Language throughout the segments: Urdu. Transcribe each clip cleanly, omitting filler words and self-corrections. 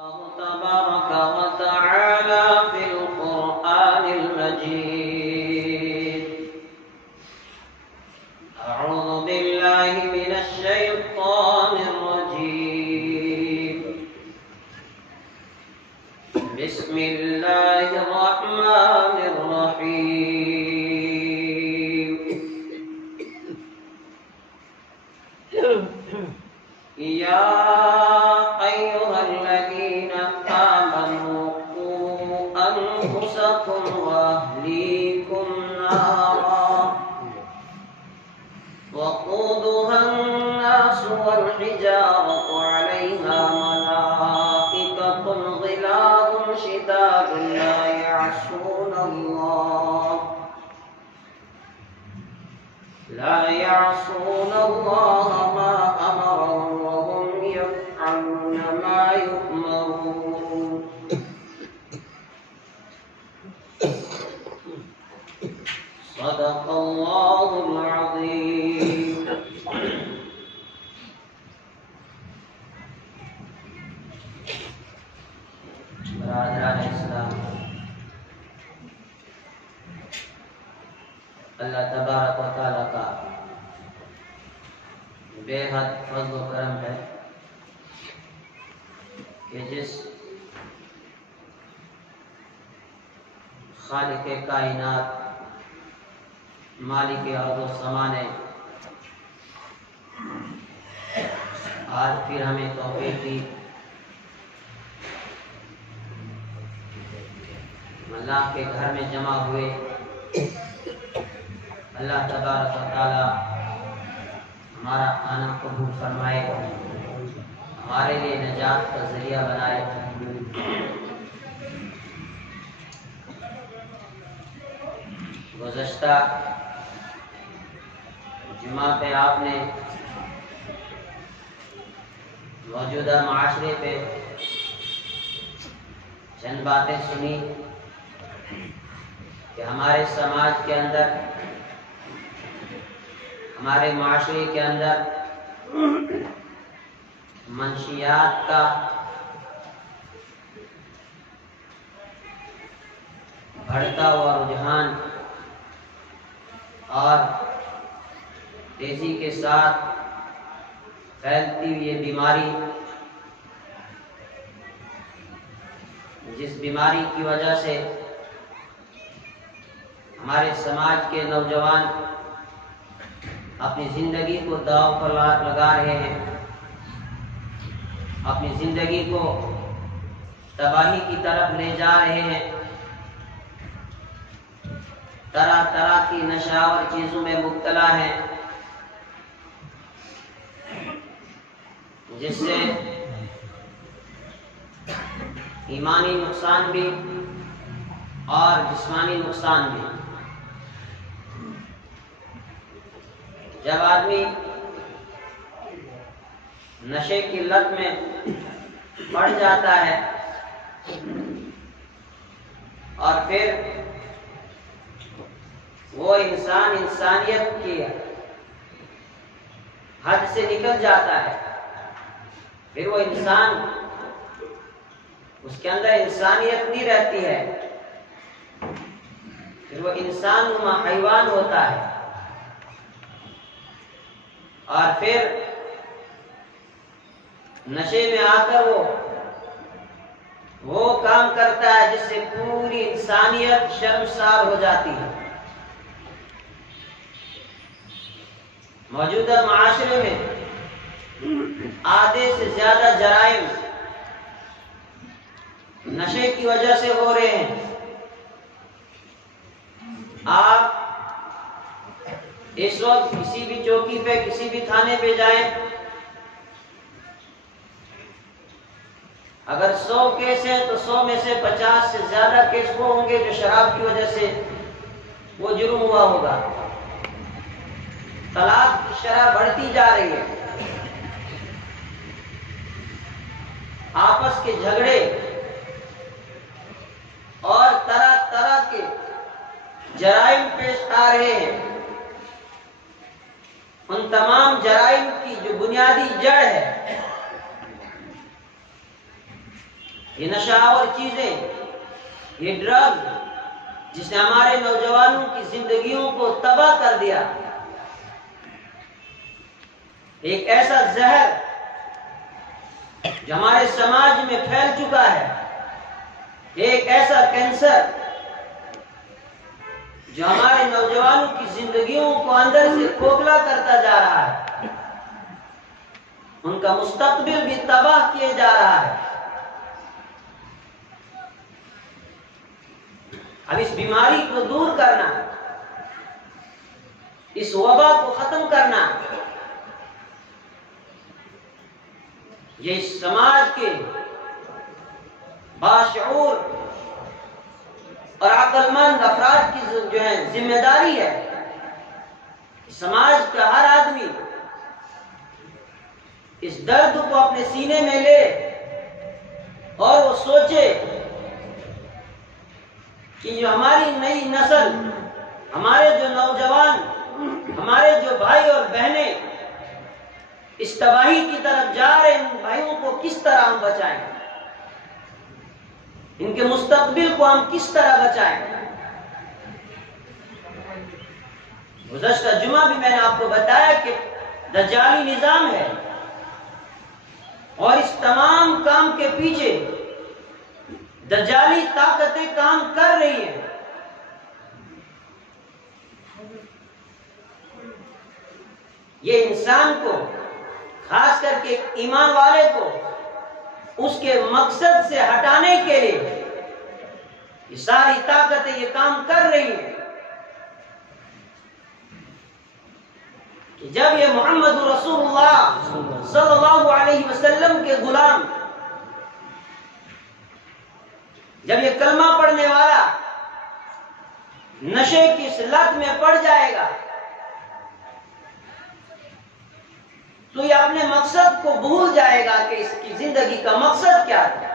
تبارك وتعالى في القرآن المجيد. أعوذ بالله من الشيطان الرجيم. بسم الله الرحمن الرحيم. يا أيها الذين آمنوا قوا أنفسكم وأهليكم نارا وقودها الناس والحجارة عليها ملائكة غلاظ شداد لا يعصون الله ما أمرهم وهم يفعلون ما يؤمرون. صدق الله العظيم. برادران اسلام، اللہ تبارک و تعالیٰ کا بے حد فضل و کرم ہے کہ جس خالق کائنات مالک ارض و سما نے آج پھر ہمیں توفیق دی اللہ کے گھر میں جمع ہوئے. اللہ تبارک و تعالی ہمارا آنا قبول فرمائے، ہمارے لیے نجات کا ذریعہ بنائے. گزشتہ جمعہ پہ آپ نے موجودہ معاشرے پہ چند باتیں سنی کہ ہمارے سماج کے اندر، ہمارے معاشرے کے اندر منشیات کا بڑھتا ہوا رجحان اور تیزی کے ساتھ پھیلتی ہوئی یہ بیماری، جس بیماری کی وجہ سے ہمارے سماج کے نوجوان اپنی زندگی کو داؤ پر لگا رہے ہیں، اپنی زندگی کو تباہی کی طرف لے جا رہے ہیں، طرح طرح کی نشاور چیزوں میں مبتلا ہیں، جس سے ایمانی نقصان بھی اور جسمانی نقصان بھی. جب آدمی نشے کی لت میں پڑ جاتا ہے اور پھر وہ انسانیت کی حد سے نکل جاتا ہے، پھر وہ انسان، اس کے اندر انسانیت نہیں رہتی ہے، پھر وہ انسان نما حیوان ہوتا ہے، اور پھر نشے میں آ کر وہ کام کرتا ہے جس سے پوری انسانیت شرمسار ہو جاتی ہے. موجودہ معاشرے میں آدھے سے زیادہ جرائم نشے کی وجہ سے ہو رہے ہیں. آپ اس وقت کسی بھی چوکی پہ، کسی بھی تھانے پہ جائیں، اگر 100 کیس ہیں تو 100 میں سے 50 سے زیادہ کیس وہ ہوں گے جو شراب کی وجہ سے وہ جرم ہوا ہوگا. طلاق کی شرح بڑھتی جا رہی ہے، آپس کے جھگڑے اور طرح طرح کے جرائم پیش آ رہے ہیں. ان تمام جرائم کی جو بنیادی جڑ ہے یہ نشاور چیزیں، یہ ڈرگ جس نے ہمارے نوجوانوں کی زندگیوں کو تباہ کر دیا، ایک ایسا زہر جو ہمارے سماج میں پھیل چکا ہے، ایک ایسا کینسر جو ہمارے نوجوانوں کی زندگیوں کو اندر سے کھوکھلا کرتا جا رہا ہے، ان کا مستقبل بھی تباہ کیے جا رہا ہے۔ اب اس بیماری کو دور کرنا، اس وبا کو ختم کرنا، یہ اس سماج کے باشعور اور عقل مند افراد کی جو ہے ذمہ داری ہے۔ سماج کا ہر آدمی اس درد کو اپنے سینے میں لے اور وہ سوچے کہ جو ہماری نئی نسل، ہمارے جو نوجوان، ہمارے جو بھائی اور بہنیں اس تباہی کی طرف جا رہے ہیں، ان بھائیوں کو کس طرح ہم بچائیں، ان کے مستقبل کو ہم کس طرح بچائیں۔ گزشتہ جمعہ بھی میں نے آپ کو بتایا کہ دجالی نظام ہے، اور اس تمام کام کے پیچھے دجالی طاقتیں کام کر رہی ہیں۔ یہ انسان کو، خاص کر کے ایمان والے کو، اس کے مقصد سے ہٹانے کے لیے یہ ساری طاقتیں یہ کام کر رہی ہیں کہ جب یہ محمد رسول اللہ صلی اللہ علیہ وسلم کے غلام، جب یہ کلمہ پڑھنے والا نشے کی اس لت میں پڑ جائے گا تو یہ اپنے مقصد کو بھول جائے گا کہ اس کی زندگی کا مقصد کیا تھا۔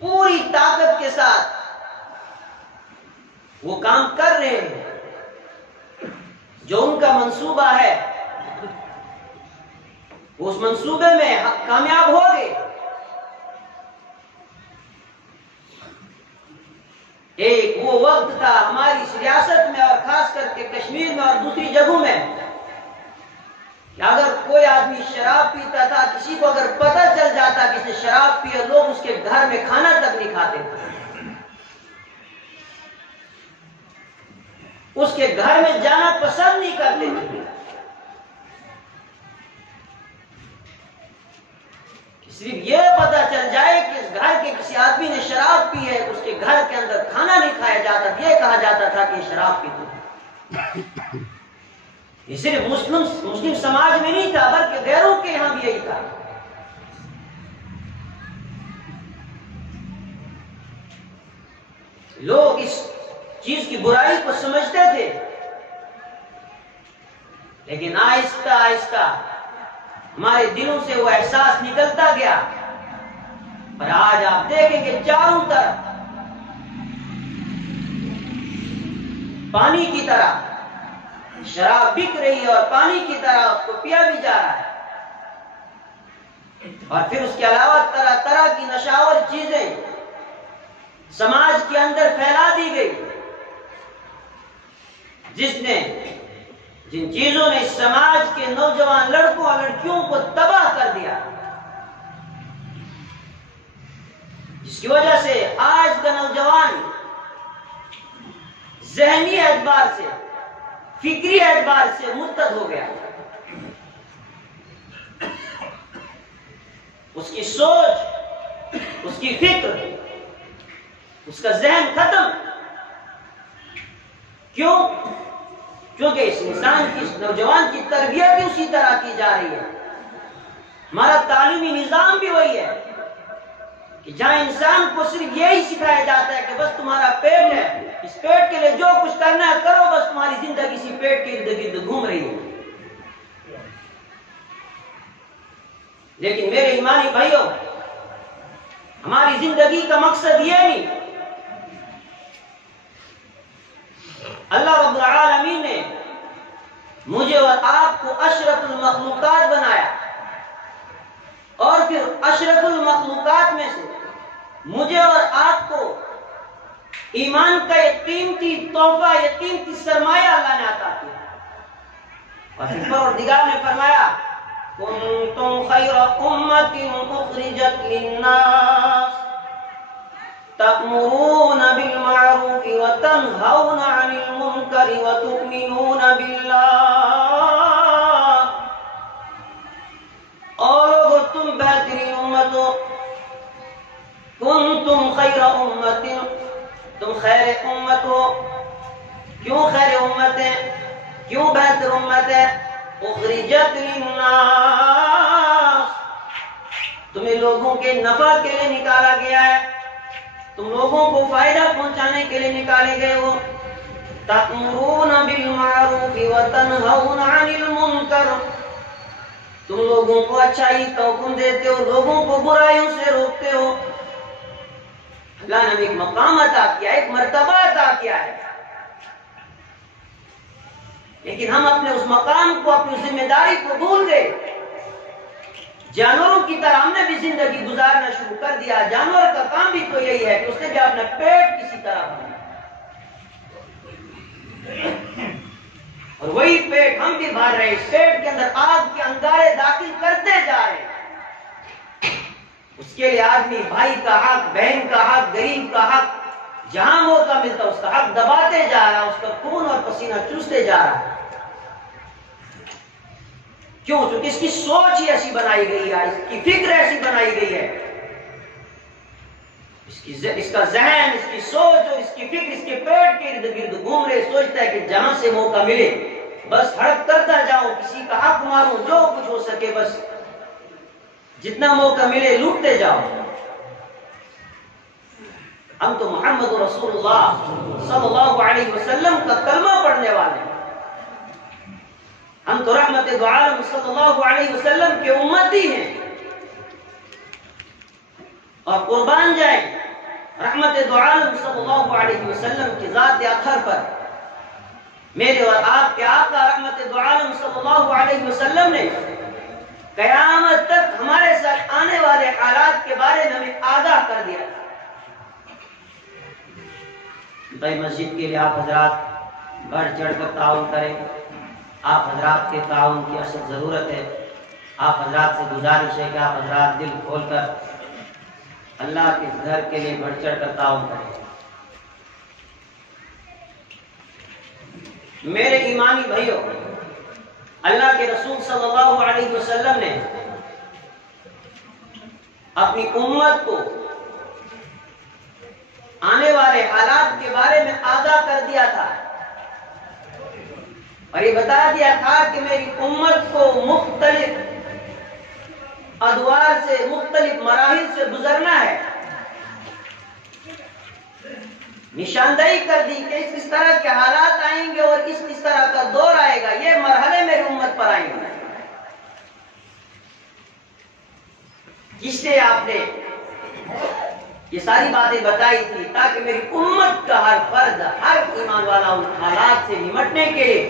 پوری طاقت کے ساتھ وہ کام کر رہے ہیں، جو ان کا منصوبہ ہے وہ اس منصوبے میں کامیاب ہو گئے۔ ایک وہ وقت تھا ہماری اس ریاست میں اور خاص کر کے کشمیر میں اور دوسری جگہوں میں کہ اگر کوئی آدمی شراب پیتا تھا، کسی کو اگر پتہ چل جاتا کہ اس نے شراب پی، لوگ اس کے گھر میں کھانا تک نہیں کھاتے تھے، اس کے گھر میں جانا پسند نہیں کرتے تھے۔ صرف یہ پتہ چل جائے کہ اس گھر کے کسی آدمی نے شراب پی ہے، اس کے گھر کے اندر کھانا نہیں کھایا جاتا، یہ کہا جاتا تھا کہ یہ شراب پیتا ہے۔ یہ صرف مسلم سماج میں نہیں تھا بلکہ غیروں کے یہاں بھی یہی تھا۔ لوگ اس چیز کی برائی کو سمجھتے تھے، لیکن آہستہ آہستہ ہمارے دلوں سے وہ احساس نکلتا گیا، اور آج آپ دیکھیں کہ چاروں طرف پانی کی طرح شراب بک رہی ہے اور پانی کی طرح اس کو پیا بھی جا رہا ہے، اور پھر اس کے علاوہ طرح طرح کی نشاور چیزیں سماج کے اندر پھیلا دی گئی، جن چیزوں نے اس سماج کے نوجوان لڑکوں اور لڑکیوں کو تباہ کر دیا، جس کی وجہ سے آج کا نوجوان ذہنی اعتبار سے، فکری اعتبار سے مرتد ہو گیا۔ اس کی سوچ، اس کی فکر، اس کا ذہن ختم۔ کیوں؟ کیونکہ اس انسان کی، اس نوجوان کی تربیت بھی اسی طرح کی جا رہی ہے۔ ہمارا تعلیمی نظام بھی وہی ہے کہ جہاں انسان کو صرف یہی سکھایا جاتا ہے کہ بس تمہارا پیٹ ہے، اس پیٹ کے لیے جو کچھ کرنا ہے کرو، بس تمہاری زندگی اسی پیٹ کے ارد گرد گھوم رہی ہے۔ لیکن میرے ایمانی بھائیوں، ہماری زندگی کا مقصد یہ نہیں۔ اللہ رب العالمین نے مجھے اور آپ کو اشرف المخلوقات بنایا، اور پھر اشرف المخلوقات میں سے مجھے اور آپ کو ایمان کا یہ قیمتی تحفہ، یہ قیمتی سرمایہ اللہ نے عطا کیا۔ اور پھر پروردگار نے فرمایا کنتم خیر امت اخرجت للناس تأمرون بالمعروف وتنہون عن المنکر وتؤمنون باللہ۔ اور لوگو تم بہترین امت ہو، کنتم خیر امت، تم خیر امت ہو۔ کیوں خیر امت ہے؟ کیوں بہتر امت ہے؟ اخرجت للناس، تمہیں لوگوں کے نفع کے لیے نکالا گیا ہے، تم لوگوں کو فائدہ پہنچانے کے لیے نکالے گئے ہو۔ تأمرون بالمعروف وتنہون عن المنکر، تم لوگوں کو اچھائی کا حکم دیتے ہو، لوگوں کو برائیوں سے روکتے ہو۔ اللہ نے ہمیں ایک مقام عطا کیا، ایک مرتبہ عطا کیا ہے، لیکن ہم اپنے اس مقام کو، اپنی ذمہ داری کو بھول گئے۔ جانوروں کی طرح ہم نے بھی زندگی گزارنا شروع کر دیا۔ جانور کا کام بھی تو یہی ہے کہ اس نے بھی اپنا پیٹ کسی طرح بھرنا، اور وہی پیٹ ہم بھی بھر رہے ہیں۔ اس پیٹ کے اندر آگ کے انگارے داخل کرتے جا رہے ہیں۔ اس کے لیے آدمی بھائی کا حق، بہن کا حق، غریب کا حق، جہاں موقع ملتا اس کا حق دباتے جا رہا ہے، اس کا خون اور پسینہ چوستے جا رہا ہے۔ کیوں؟ چونکہ اس کی سوچ ہی ایسی بنائی گئی ہے، اس کی فکر ایسی بنائی گئی ہے، اس کا ذہن، اس کی سوچ اور اس کی فکر اس کے پیٹ کے ارد گرد گھوم رہے۔ سوچتا ہے کہ جہاں سے موقع ملے بس ہڑپ کرتا جاؤں، کسی کا حق ماروں، جو کچھ ہو سکے بس جتنا موقع ملے لوٹتے جاؤ۔ ہم تو محمد رسول اللہ صلی اللہ علیہ وسلم کا کلمہ پڑھنے والے ہیں، ہم تو رحمت دو عالم صلی اللہ علیہ وسلم کے امتی ہیں، اور قربان جائیں رحمت دو عالم صلی اللہ علیہ وسلم کی ذات اطہر پر میرے اور آپ کے آقا رحمت دو عالم صلی اللہ علیہ وسلم نے قیامت تک ہمارے ساتھ آنے والے حالات کے بارے میں ہمیں آگاہ کر دیا۔ بھائی مسجد کے لیے آپ حضرات بڑھ چڑھ کر تعاون کریں، آپ حضرات کے تعاون کی اشد ضرورت ہے۔ آپ حضرات سے گزارش ہے کہ آپ حضرات دل کھول کر اللہ کے گھر کے لیے بڑھ چڑھ کر تعاون کریں۔ میرے ایمانی بھائیوں، اللہ کے رسول صلی اللہ علیہ وسلم نے اپنی امت کو آنے والے حالات کے بارے میں آگاہ کر دیا تھا، اور یہ بتا دیا تھا کہ میری امت کو مختلف ادوار سے، مختلف مراحل سے گزرنا ہے۔ نشاندہی کر دی کہ اس طرح کے حالات آئیں گے اور اس طرح کا دور آئے گا، یہ مرحلے میری امت پر آئیں گے۔ جس سے آپ نے یہ ساری باتیں بتائی تھی تاکہ میری امت کا ہر فرد، ہر ایمان والا ان حالات سے نمٹنے کے لیے،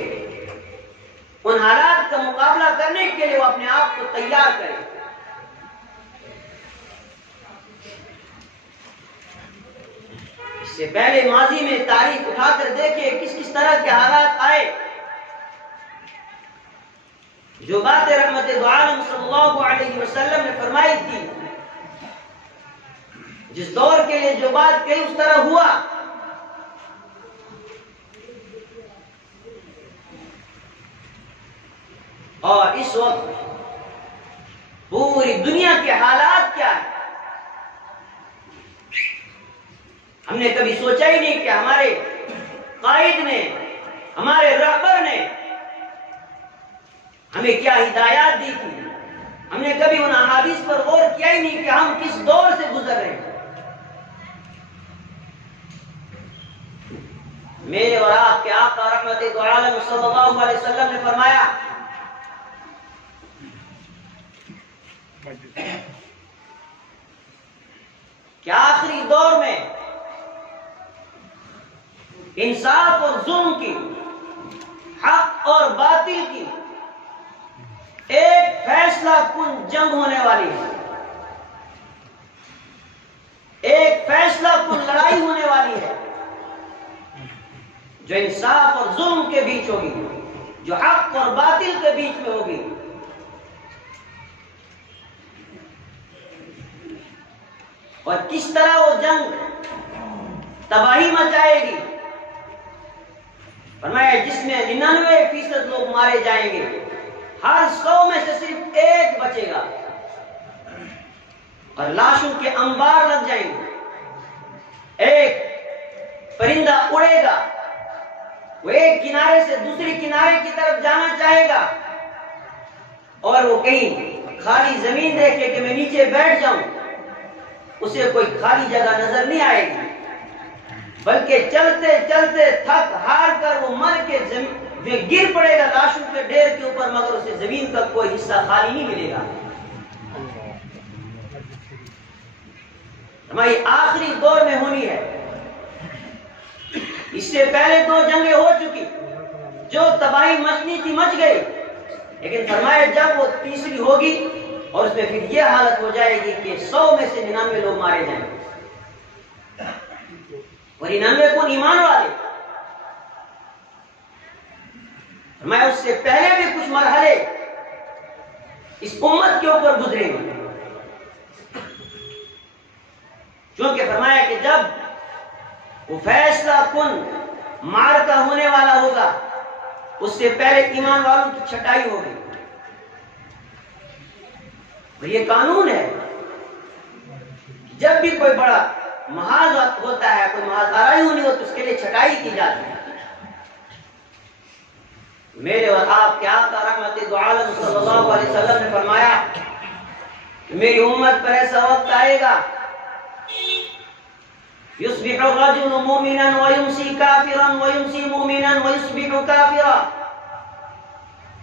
ان حالات کا مقابلہ کرنے کے لیے وہ اپنے آپ کو تیار کرے۔ اس سے پہلے ماضی میں تاریخ اٹھا کر دیکھیں کس طرح کے حالات آئے۔ جو باتیں رحمت دو عالم صلی اللہ علیہ وسلم نے فرمائی تھی، جس دور کے لیے جو بات کہی اس طرح ہوا۔ اور اس وقت پوری دنیا کے حالات کیا ہیں؟ ہم نے کبھی سوچا ہی نہیں کہ ہمارے قائد نے، ہمارے رہبر نے ہمیں کیا ہدایات دی تھی۔ ہم نے کبھی ان احادیث پر غور کیا ہی نہیں کہ ہم کس دور سے گزر رہے ہیں۔ میرے اور آپ کے آقا رحمت دو عالم صلی اللہ علیہ وسلم نے فرمایا کہ آخری دور میں انصاف اور ظلم کی، حق اور باطل کی ایک فیصلہ کن جنگ ہونے والی ہے، ایک فیصلہ کن لڑائی ہونے والی ہے، جو انصاف اور ظلم کے بیچ ہوگی، جو حق اور باطل کے بیچ میں ہوگی۔ اور کس طرح وہ جنگ تباہی مچائے گی؟ فرمایا جس میں 99% لوگ مارے جائیں گے، ہر 100 میں سے صرف ایک بچے گا، اور لاشوں کے انبار لگ جائیں گے۔ ایک پرندہ اڑے گا، وہ ایک کنارے سے دوسری کنارے کی طرف جانا چاہے گا، اور وہ کہیں خالی زمین دیکھے کہ میں نیچے بیٹھ جاؤں، اسے کوئی خالی جگہ نظر نہیں آئے گی، بلکہ چلتے چلتے تھک ہار کر وہ مر کے گر پڑے گا لاشوں کے ڈھیر کے اوپر، مگر اسے زمین کا کوئی حصہ خالی نہیں ملے گا۔ ہماری آخری دور میں ہونی ہے۔ اس سے پہلے 2 جنگیں ہو چکی، جو تباہی مچنی تھی مچ گئی، لیکن فرمایا جب وہ تیسری ہوگی اور اس میں پھر یہ حالت ہو جائے گی کہ 100 میں سے 99 لوگ مارے جائیں گے، اور 99 کون ایمان والے۔ فرمایا اس سے پہلے بھی کچھ مرحلے اس امت کے اوپر گزریں گے، چونکہ فرمایا کہ جب وہ فیصلہ کن معرکہ ہونے والا ہوگا، اس سے پہلے ایمان والوں کی چھٹائی ہوگی۔ اور یہ قانون ہے، جب بھی کوئی بڑا محاذ ہوتا ہے، کوئی محاذ آرائی ہونی ہو، تو اس کے لیے چھٹائی کی جاتی ہے۔ میرے اور آپ کے آقا رحمت دو عالم صلی اللہ علیہ وسلم نے فرمایا کہ میری امت پر ایسا وقت آئے گا، یصبح الرجل مؤمنا ویمسی کافرا ویمسی مؤمنا ویصبح کافرا،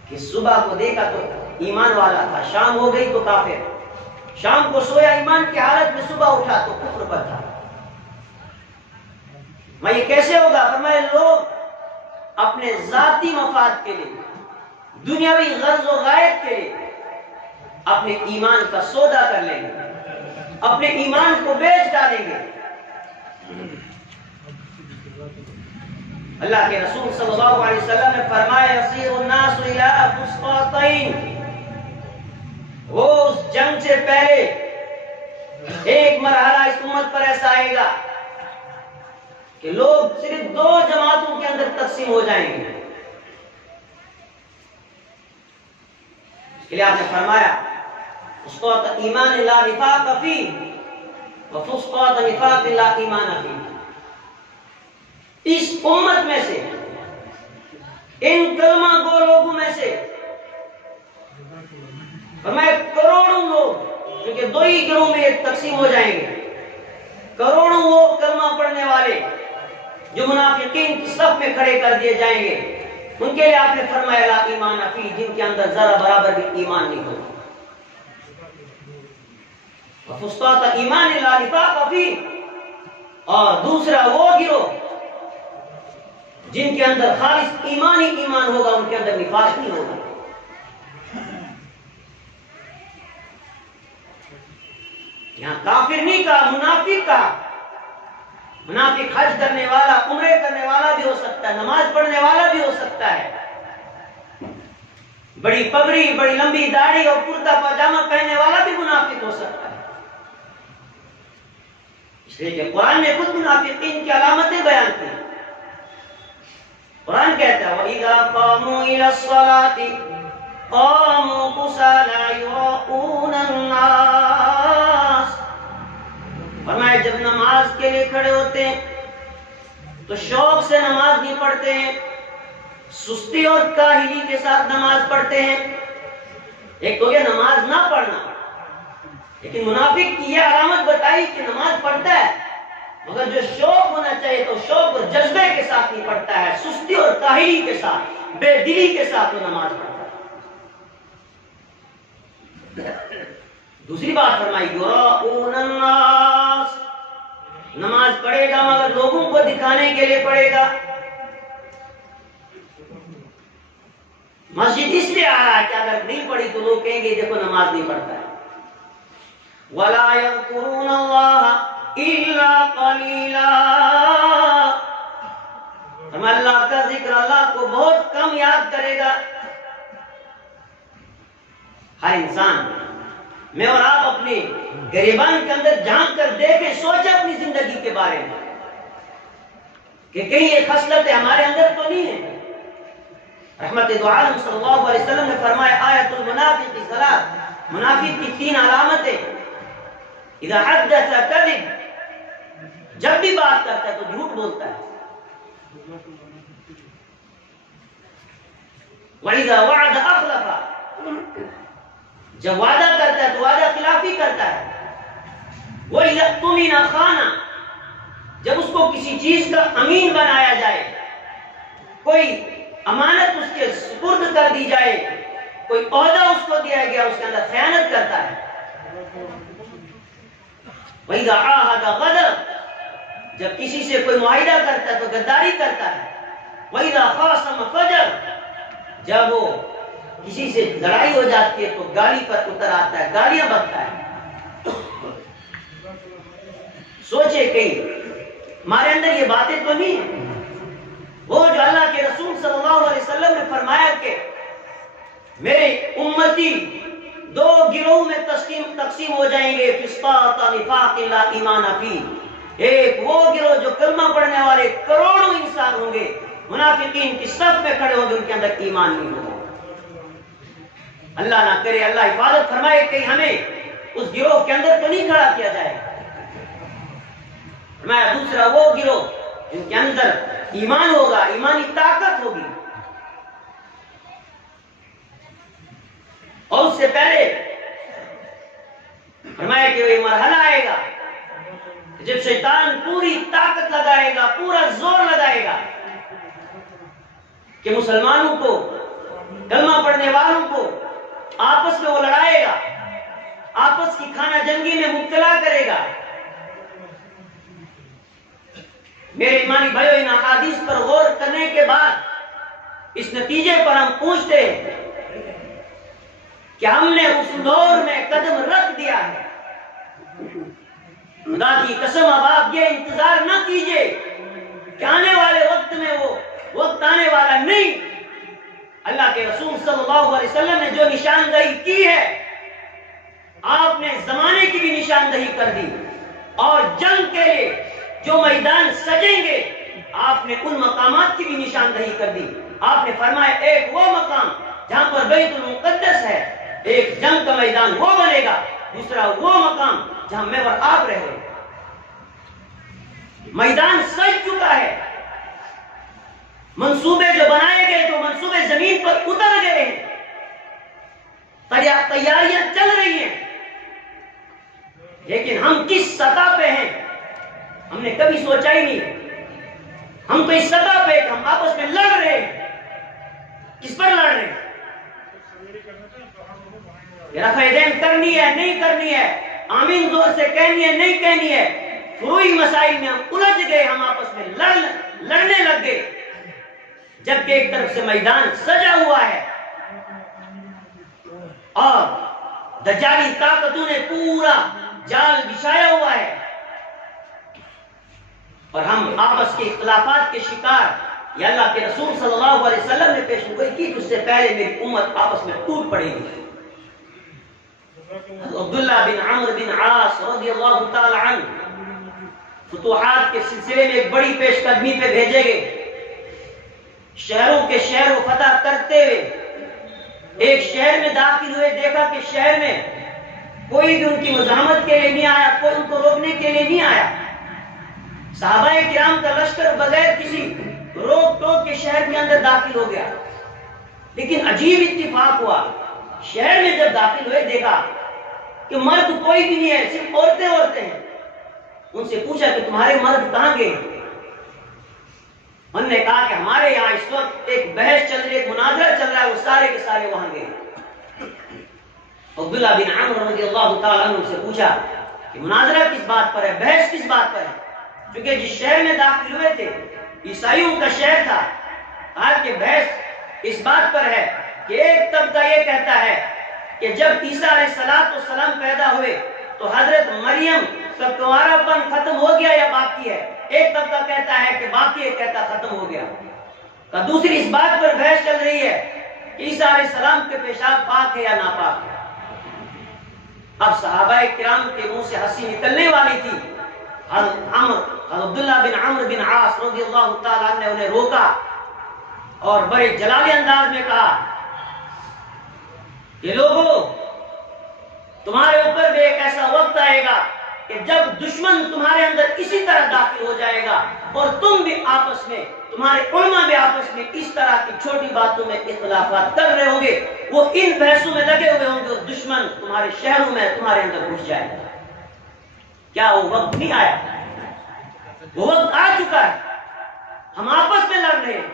کہ صبح کو دیکھا تو ایمان والا تھا، شام ہو گئی تو کافر، شام کو سویا ایمان کی حالت میں، صبح اٹھا تو کفر پر تھا۔ میں یہ کیسے ہوگا؟ فرمایا لوگ اپنے ذاتی مفاد کے لیے، دنیاوی غرض و غائب کے لیے اپنے ایمان کا سودا کر لیں گے، اپنے ایمان کو بیچ ڈالیں گے۔ اللہ کے رسول صلی اللہ علیہ وسلم نے فرمایا یصیر الناس الى فسطاطین، وہ اس جنگ سے پہلے ایک مرحلہ اس امت پر ایسا آئے گا کہ لوگ صرف 2 جماعتوں کے اندر تقسیم ہو جائیں گے۔ اس کے لیے آپ نے فرمایا فسطاط ایمان لا نفاق فیہ وفسطاط نفاق لا ایمان فیہ، اس امت میں سے، ان کلمہ گو لوگوں میں سے فرمایا کروڑوں لوگ، کیونکہ 2 ہی گروہ میں تقسیم ہو جائیں گے، کروڑوں وہ کلمہ پڑھنے والے جو منافقین کی صف میں کھڑے کر دیے جائیں گے، ان کے لیے آپ نے فرمایا لا ایمان فی، جن کے اندر ذرا برابر بھی ایمان نہیں ہوگا۔ وفسطاط ایمان لا نفاق فی، اور دوسرا وہ گروہ جن کے اندر خالص ایمان ہی ایمان ہوگا، ان کے اندر نفاق نہیں ہوگا۔ یہاں کافر نہیں کہا، منافق کہا۔ منافق حج کرنے والا، عمرے کرنے والا بھی ہو سکتا ہے، نماز پڑھنے والا بھی ہو سکتا ہے، بڑی پگڑی، بڑی لمبی داڑھی اور کرتا پاجامہ پہننے والا بھی منافق ہو سکتا ہے۔ اس لیے کہ قرآن نے خود منافقین کی علامتیں بیان کی۔ قرآن کہتا ہے وَإِذَا قَامُوا إِلَى الصَّلَاةِ قَامُوا كُسَالَىٰ يُرَاءُونَ النَّاسَ، فرمایا جب نماز کے لیے کھڑے ہوتے ہیں تو شوق سے نماز نہیں پڑھتے ہیں، سستی اور کاہلی کے ساتھ نماز پڑھتے ہیں۔ ایک تو یہ نماز نہ پڑھنا، لیکن منافق کی یہ علامت بتائی کہ نماز پڑھتا ہے، مگر جو شوق ہونا چاہیے تو شوق اور جذبے کے ساتھ نہیں پڑھتا ہے، سستی اور کاہلی کے ساتھ، بے دلی کے ساتھ وہ نماز پڑھتا ہے۔ دوسری بات فرمائی یراؤون الناس، نماز پڑھے گا مگر لوگوں کو دکھانے کے لیے پڑھے گا۔ مسجد اس لیے آ رہا ہے کہ اگر نہیں پڑھی تو لوگ کہیں گے دیکھو نماز نہیں پڑھتا ہے. وَلَا يَذْكُرُونَ اللَّهَ إِلَّا قَلِيلًا. ہم اللہ کا ذکر اللہ کو بہت کم یاد کرے گا. ہر انسان، میں اور آپ اپنے گریبان کے اندر جھانک کر دیکھیں، سوچیں اپنی زندگی کے بارے میں کہ کہیں یہ خصلتیں ہمارے اندر تو نہیں ہے. رحمت دو عالم صلی اللہ علیہ وسلم نے فرمایا آیت المنافق ثلاث، منافق کی 3 علامتیں. اذا حدث کذب، جب بھی بات کرتا ہے تو جھوٹ بولتا ہے. وَإِذَا وَعَدَ أَخْلَفَ، جب وعدہ کرتا ہے تو وعدہ خلافی کرتا ہے. وَإِذَا اؤْتُمِنَ خَانَ، جب اس کو کسی چیز کا امین بنایا جائے، کوئی امانت اس کے سپرد کر دی جائے، کوئی عہدہ اس کو دیا گیا، اس کے اندر خیانت کرتا ہے. وَإِذَا عَاهَدَ غَدَرَ، جب کسی سے کوئی معاہدہ کرتا ہے تو غداری کرتا ہے. وَإِذَا خَاصَمَ فَجَرَ، جب وہ کسی سے لڑائی ہو جاتی ہے تو گالی پر اتر آتا ہے، گالیاں بکتا ہے. سوچے کہیں ہمارے اندر یہ باتیں تو نہیں ہیں. وہ جو اللہ کے رسول صلی اللہ علیہ وسلم نے فرمایا کہ میرے امتی 2 گروہ میں تقسیم ہو جائیں گے، فسقاط نفاق لا ایمان فی. ایک وہ گروہ جو کلمہ پڑھنے والے کروڑوں انسان ہوں گے، منافقین کی صف میں کھڑے ہوں گے، ان کے اندر ایمان نہیں ہوگا. اللہ نہ کرے، اللہ حفاظت فرمائے کہ ہمیں اس گروہ کے اندر تو نہیں کھڑا کیا جائے. فرمایا دوسرا وہ گروہ جن کے اندر ایمان ہوگا، ایمانی طاقت ہوگی. اور اس سے پہلے فرمایا کہ وہ مرحلہ آئے گا جب شیطان پوری طاقت لگائے گا، پورا زور لگائے گا کہ مسلمانوں کو، کلمہ پڑھنے والوں کو آپس میں وہ لڑائے گا، آپس کی خانہ جنگی میں مبتلا کرے گا. میرے ایمانی بھائیو، ان احادیث پر غور کرنے کے بعد اس نتیجے پر ہم پوچھتے ہیں کہ ہم نے اس دور میں قدم رکھ دیا ہے. خدا کی قسم اب آپ یہ انتظار نہ کیجئے کہ آنے والے وقت میں وہ وقت آنے والا نہیں. اللہ کے رسول صلی اللہ علیہ وسلم نے جو نشاندہی کی ہے، آپ نے زمانے کی بھی نشاندہی کر دی، اور جنگ کے لیے جو میدان سجیں گے آپ نے ان مقامات کی بھی نشاندہی کر دی. آپ نے فرمایا ایک وہ مقام جہاں پر بیت المقدس ہے، ایک جنگ کا میدان وہ بنے گا. دوسرا وہ مقام جہاں میں اور آپ رہے. میدان سج چکا ہے، منصوبے جو بنائے گئے تو منصوبے زمین پر اتر گئے ہیں، تیاریاں چل رہی ہیں. لیکن ہم کس سطح پہ ہیں ہم نے کبھی سوچا ہی نہیں. ہم تو اس سطح پہ کہ ہم آپس میں لڑ رہے ہیں. کس پر لڑ رہے ہیں؟ رفع دین کرنی ہے نہیں کرنی ہے، آمین زور سے کہنی ہے نہیں کہنی ہے. فروعی مسائل میں ہم الجھ گئے، ہم آپس میں لڑنے لگ گئے، جبکہ ایک طرف سے میدان سجا ہوا ہے اور دجالی طاقتوں نے پورا جال بچھایا ہوا ہے، اور ہم آپس کے اختلافات کے شکار. یا اللہ کے رسول صلی اللہ علیہ وسلم نے پیش گوئی کی کہ اس سے پہلے میری امت آپس میں ٹوٹ پڑے گی. عبداللہ بن عمرو بن عاص رضی اللہ تعالی عنہ فتوحات کے سلسلے میں ایک بڑی پیش قدمی پہ بھیجے گئے. شہروں کے شہر کو فتح کرتے ہوئے ایک شہر میں داخل ہوئے، دیکھا کہ شہر میں کوئی بھی ان کی مزاحمت کے لیے نہیں آیا، کوئی ان کو روکنے کے لیے نہیں آیا. صحابہ کرام کا لشکر بغیر کسی روک ٹوک کے شہر کے اندر داخل ہو گیا. لیکن عجیب اتفاق ہوا، شہر میں جب داخل ہوئے دیکھا کہ مرد کوئی بھی نہیں ہے، صرف عورتیں ہیں. ان سے پوچھا کہ تمہارے مرد کہاں گئے؟ انہوں نے کہا کہ ہمارے یہاں اس وقت ایک بحث چل رہی ہے، ایک مناظرہ چل رہا ہے، وہ سارے کے سارے وہاں گئے. عبداللہ بن عمرو رضی اللہ تعالیٰ عنہ سے پوچھا کہ مناظرہ کس بات پر ہے، بحث کس بات پر ہے؟ کیونکہ جس شہر میں داخل ہوئے تھے عیسائیوں کا شہر تھا. کہا کہ بحث اس بات پر ہے کہ ایک طبقہ یہ کہتا ہے کہ جب عیسیٰ علیہ السلام پیدا ہوئے تو حضرت مریم کا کنوارا پن ختم ہو گیا یا باقی ہے؟ ایک طبقہ کہتا ہے کہ باقی، ایک کہتا ختم ہو گیا۔ دوسری اس بات پر بحث چل رہی ہے کہ عیسیٰ علیہ السلام کے پیشاب پاک ہے یا ناپاک ہے۔ اب صحابہ کرام کے منہ سے ہنسی نکلنے والی تھی۔ حضرت عبداللہ بن عمرو بن عاص رضی اللہ تعالیٰ عنہ نے انہیں روکا اور بڑے جلالی انداز میں کہا کہ لوگوں، تمہارے اوپر بھی ایک ایسا وقت آئے گا کہ جب دشمن تمہارے اندر اسی طرح داخل ہو جائے گا اور تم بھی آپس میں، تمہارے علماء بھی آپس میں اس طرح کی چھوٹی باتوں میں اختلافات کر رہے ہوں گے، وہ ان بحثوں میں لگے ہوئے ہوں گے اور دشمن تمہارے شہروں میں تمہارے اندر گھس جائے گا۔ کیا وہ وقت نہیں آیا؟ وہ وقت آ چکا ہے۔ ہم آپس میں لڑ رہے ہیں،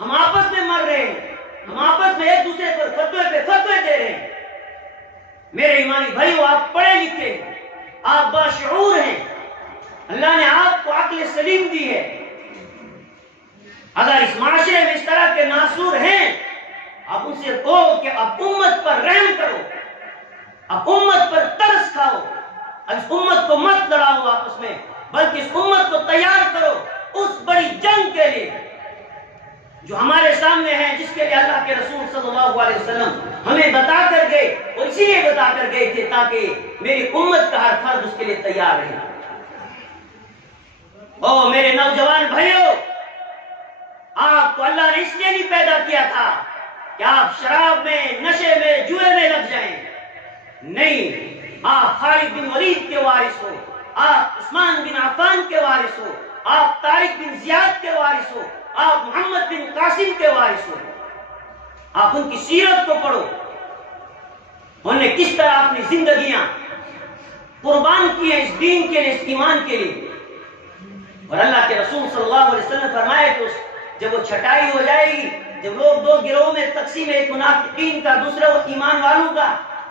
ہم آپس میں مر رہے ہیں، ہم آپس میں ایک دوسرے پر فتوے پہ فتوے دے رہے ہیں۔ میرے ایمانی بھائیو، آپ پڑھے لکھے ہیں، آپ باشعور ہیں، اللہ نے آپ کو عقل سلیم دی ہے۔ اگر اس معاشرے میں اس طرح کے ناصور ہیں، آپ ان سے کہو کہ اب امت پر رحم کرو، اب امت پر ترس کھاؤ، اب اس امت کو مت لڑاؤ آپس میں، بلکہ اس امت کو تیار کرو اس بڑی جنگ کے لیے جو ہمارے سامنے ہے، جس کے لیے اللہ کے رسول صلی اللہ علیہ وسلم ہمیں بتا کر گئے، اور اسی لیے بتا کر گئے تھے تاکہ میری امت کا ہر فرد اس کے لیے تیار رہے۔ او میرے نوجوان بھائیوں، آپ کو اللہ نے اس لیے نہیں پیدا کیا تھا کہ آپ شراب میں، نشے میں، جوئے میں لگ جائیں۔ نہیں، آپ خالد بن ولید کے وارث ہو، آپ عثمان بن عفان کے وارث ہو، آپ طارق بن زیاد کے وارث ہو، آپ محمد بن قاسم کے وارث ہو۔ آپ ان کی سیرت کو پڑھو، انہوں نے کس طرح اپنی زندگیاں قربان کی ہیں اس دین کے لیے، اس ایمان کے لیے۔ اور اللہ کے رسول صلی اللہ علیہ وسلم فرمایا کہ جب وہ چھٹائی ہو جائے گی، جب لوگ دو گروہوں میں تقسیم، ایک منافقین کا، دوسرا وہ ایمان والوں کا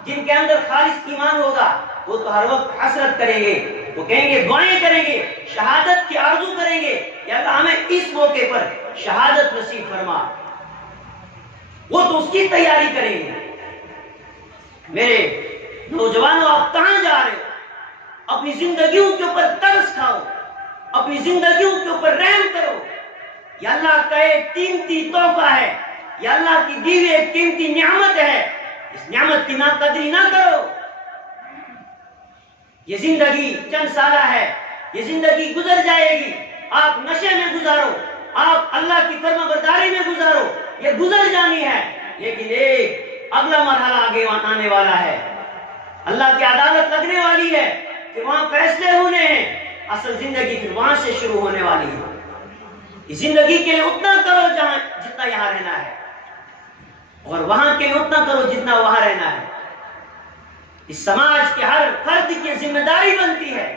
جن کے اندر خالص ایمان ہوگا، وہ تو ہر وقت حسرت کریں گے، وہ کہیں گے، دعائیں کریں گے، شہادت کی آرزو کریں گے کہ اللہ ہمیں اس موقع پر شہادت نصیب فرما۔ وہ تو اس کی تیاری کریں گے۔ میرے نوجوانوں، آپ کہاں جا رہے ہو؟ اپنی زندگیوں کے اوپر ترس کھاؤ، اپنی زندگیوں کے اوپر رحم کرو۔ یہ اللہ کا ایک قیمتی تحفہ ہے، یہ اللہ کی دی ہوئی ایک قیمتی نعمت ہے، اس نعمت کی ناقدری نہ کرو۔ یہ زندگی چند سالہ ہے، یہ زندگی گزر جائے گی۔ آپ نشے میں گزارو، آپ اللہ کی فرما برداری میں گزارو، یہ گزر جانی ہے، لیکن ایک اگلا مرحلہ آگے آنے والا ہے۔ اللہ کی عدالت لگنے والی ہے کہ وہاں فیصلے ہونے ہیں، اصل زندگی پھر وہاں سے شروع ہونے والی ہے۔ اس زندگی کے لیے اتنا کرو جتنا یہاں رہنا ہے، اور وہاں کے لیے اتنا کرو جتنا وہاں رہنا ہے۔ اس سماج کے ہر فرد کی ذمہ داری بنتی ہے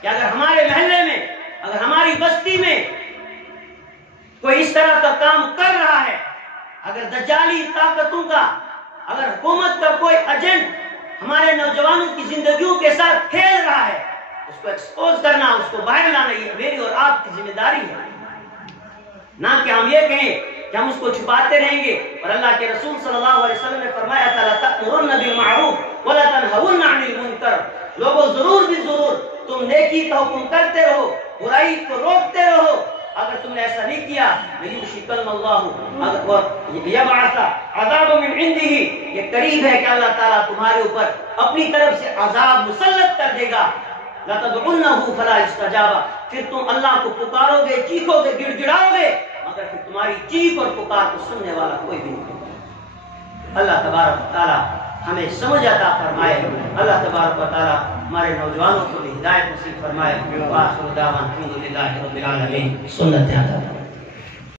کہ اگر ہمارے محلے میں، اگر ہماری بستی میں کوئی اس طرح کا کام کر رہا ہے، اگر دجالی طاقتوں کا، اگر حکومت کا کوئی ایجنٹ ہمارے نوجوانوں کی زندگیوں کے ساتھ کھیل رہا ہے، اس کو ایکسپوز کرنا، اس کو باہر لانا، یہ میری اور آپ کی ذمہ داری ہے۔ نہ کہ ہم یہ کہیں کہ ہم اس کو چھپاتے رہیں گے۔ اور اللہ کے رسول صلی اللہ علیہ وسلم نے فرمایا تھا، لَتَأْمُرُنَّ بِالْمَعْرُوفِ وَلَا تَنْهَوُنَّ عَنِ الْمُنكَرِ، لوگوں ضرور بھی ضرور تم نیکی کا حکم کرتے رہو، برائی کو روکتے رہو۔ اگر تم نے ایسا نہیں کیا، لَيُوشِكَنَّ اللَّهُ يَبْعَثَ عَذَابًا مِنْ عِنْدِهِ، یہ قریب ہے کہ اللہ تعالیٰ تمہارے اوپر اپنی طرف سے عذاب مسلط کر دے گا۔ لَتَدْعُنَّهُ فَلَا يُسْتَجَابَ، پھر تم اللہ کو پکارو گے، چیخو گے، گڑ گڑاؤ گے، مگر پھر تمہاری چیخ اور پکار کو سننے والا کوئی بھی نہیں۔ اللہ تبارک و تعالیٰ ہمیں سمجھ عطا فرمائے، اللہ تبارک و تعالیٰ ہمارے نوجوانوں کو بھی ہدایت نصیب فرمائے۔ وآخر دعوانا الحمد للہ رب العالمین۔ سنت عطا